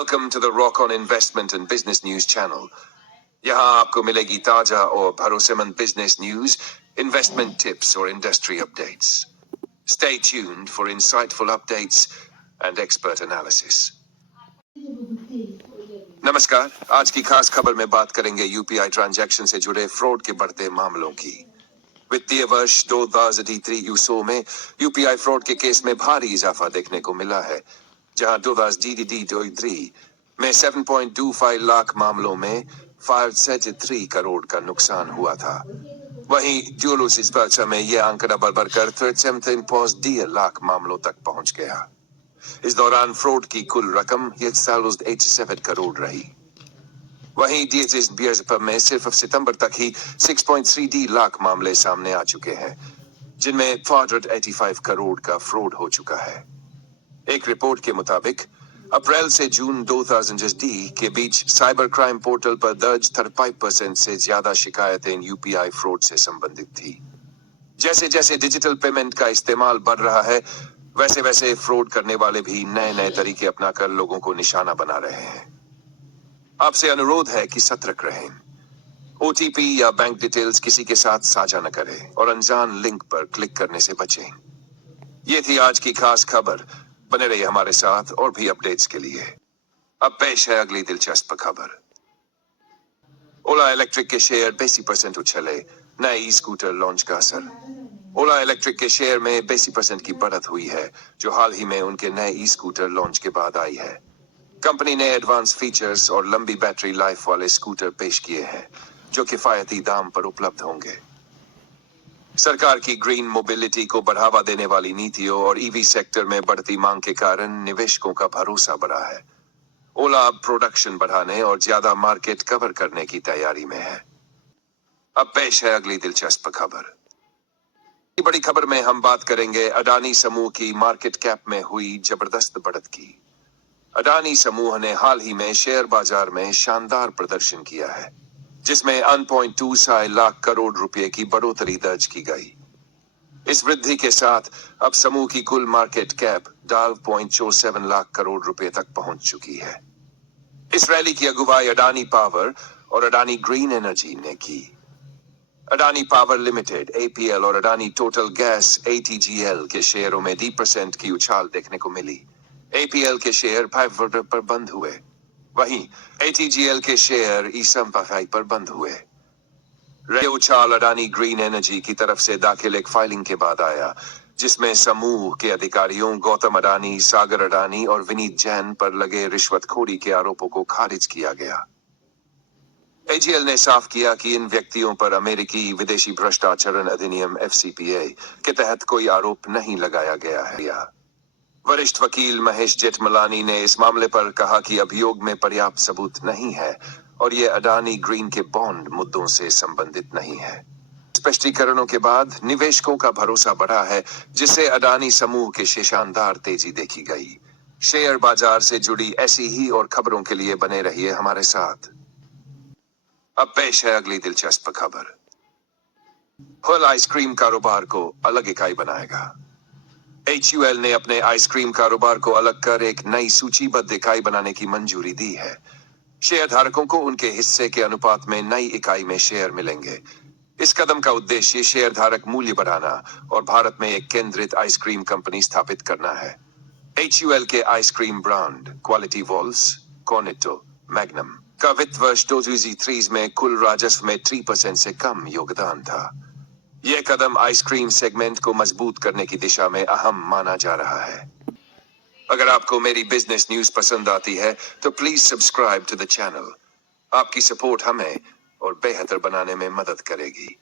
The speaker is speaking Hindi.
Welcome to the Rock on Investment and Business News channel. यहाँ आपको मिलेगी ताजा और भरोसेमंद बिजनेस न्यूज, इन्वेस्टमेंट टिप्स और industry updates. Stay tuned for insightful updates and expert analysis. नमस्कार, आज की खास खबर में बात करेंगे यूपीआई ट्रांजैक्शन से जुड़े फ्रॉड के बढ़ते मामलों की. वित्तीय वर्ष 2023 में यूपीआई फ्रॉड के केस में भारी इजाफा देखने को मिला है, जहां 2023 में 7.25 लाख मामलों में 573 करोड़ का नुकसान हुआ था. वहीं इस वर्ष में यह आंकड़ा बढ़कर 37.10 लाख मामलों तक पहुंच गया. इस दौरान फ्रॉड की कुल रकम 87 करोड़ रही. वहीं DHS में सिर्फ सितंबर तक ही 6.3 लाख मामले सामने आ चुके हैं, जिनमें 485 करोड़ का फ्रॉड हो चुका है. एक रिपोर्ट के मुताबिक अप्रैल से जून 2020 के बीच साइबर क्राइम पोर्टल पर दर्ज 35% से ज्यादा शिकायतें यूपीआई फ्रॉड से संबंधित थी. जैसे जैसे डिजिटल पेमेंट का इस्तेमाल बढ़ रहा है, वैसे वैसे फ्रॉड करने वाले भी नए नए तरीके अपनाकर लोगों को निशाना बना रहे हैं. आपसे अनुरोध है कि सतर्क रहें. OTP या बैंक डिटेल्स किसी के साथ साझा न करें और अनजान लिंक पर क्लिक करने से बचें. ये थी आज की खास खबर. बने रहिए हमारे साथ और भी अपडेट्स के लिए. अब पेश है अगली दिलचस्प खबर. ओला इलेक्ट्रिक के शेयर 82% उछले, नए ई स्कूटर लॉन्च का असर. ओला इलेक्ट्रिक के शेयर में 82% की बढ़त हुई है, जो हाल ही में उनके नए ई स्कूटर लॉन्च के बाद आई है. कंपनी ने एडवांस फीचर्स और लंबी बैटरी लाइफ वाले स्कूटर पेश किए हैं, जो किफायती दाम पर उपलब्ध होंगे. सरकार की ग्रीन मोबिलिटी को बढ़ावा देने वाली नीतियों और ईवी सेक्टर में बढ़ती मांग के कारण निवेशकों का भरोसा बढ़ा है. ओला अब प्रोडक्शन बढ़ाने और ज्यादा मार्केट कवर करने की तैयारी में है. अब पेश है अगली दिलचस्प खबर. बड़ी खबर में हम बात करेंगे अडानी समूह की मार्केट कैप में हुई जबरदस्त बढ़त की. अडानी समूह ने हाल ही में शेयर बाजार में शानदार प्रदर्शन किया है, जिसमें 1.26 लाख करोड़ रुपए की बढ़ोतरी दर्ज की गई. इस वृद्धि के साथ अब समूह की कुल मार्केट कैप 12.47 लाख करोड़ रुपए तक पहुंच चुकी है. इस रैली की अगुवाई अडानी पावर और अडानी ग्रीन एनर्जी ने की. अडानी पावर लिमिटेड APL और अडानी टोटल गैस ATGL के शेयरों में 10% की उछाल देखने को मिली. APL के शेयर 5 पर बंद हुए, वहीं ATGL के शेयर ISM पर बंद हुए. उछाल अडानी ग्रीन एनर्जी की तरफ से दाखिल एक फाइलिंग के बाद आया, जिसमें समूह के अधिकारियों गौतम अडानी, सागर अडानी और विनीत जैन पर लगे रिश्वतखोरी के आरोपों को खारिज किया गया. AGL ने साफ किया कि इन व्यक्तियों पर अमेरिकी विदेशी भ्रष्टाचार अधिनियम FCPA के तहत कोई आरोप नहीं लगाया गया है. वरिष्ठ वकील महेश जेठमलानी ने इस मामले पर कहा कि अभियोग में पर्याप्त सबूत नहीं है और ये अडानी ग्रीन के बॉन्ड मुद्दों से संबंधित नहीं है. स्पष्टीकरणों के बाद निवेशकों का भरोसा बढ़ा है, जिससे अडानी समूह के शानदार तेजी देखी गई. शेयर बाजार से जुड़ी ऐसी ही और खबरों के लिए बने रहिए हमारे साथ. अब पेश है अगली दिलचस्प खबर. HUL आइसक्रीम कारोबार को अलग इकाई बनाएगा. HUL ने अपने आइसक्रीम कारोबार को अलग कर एक नई सूचीबद्ध इकाई बनाने की मंजूरी दी है. शेयर धारकों को उनके हिस्से के अनुपात में नई इकाई में शेयर मिलेंगे. इस कदम का उद्देश्य शेयर धारक मूल्य बढ़ाना और भारत में एक केंद्रित आइसक्रीम कंपनी स्थापित करना है. HUL के ice cream brand quality walls, Cornetto, magnum का वित्त वर्ष 2023 में कुल राजस्व में 3% से कम योगदान था. यह कदम आइसक्रीम सेगमेंट को मजबूत करने की दिशा में अहम माना जा रहा है. अगर आपको मेरी बिजनेस न्यूज पसंद आती है तो please subscribe to the channel. आपकी सपोर्ट हमें और बेहतर बनाने में मदद करेगी.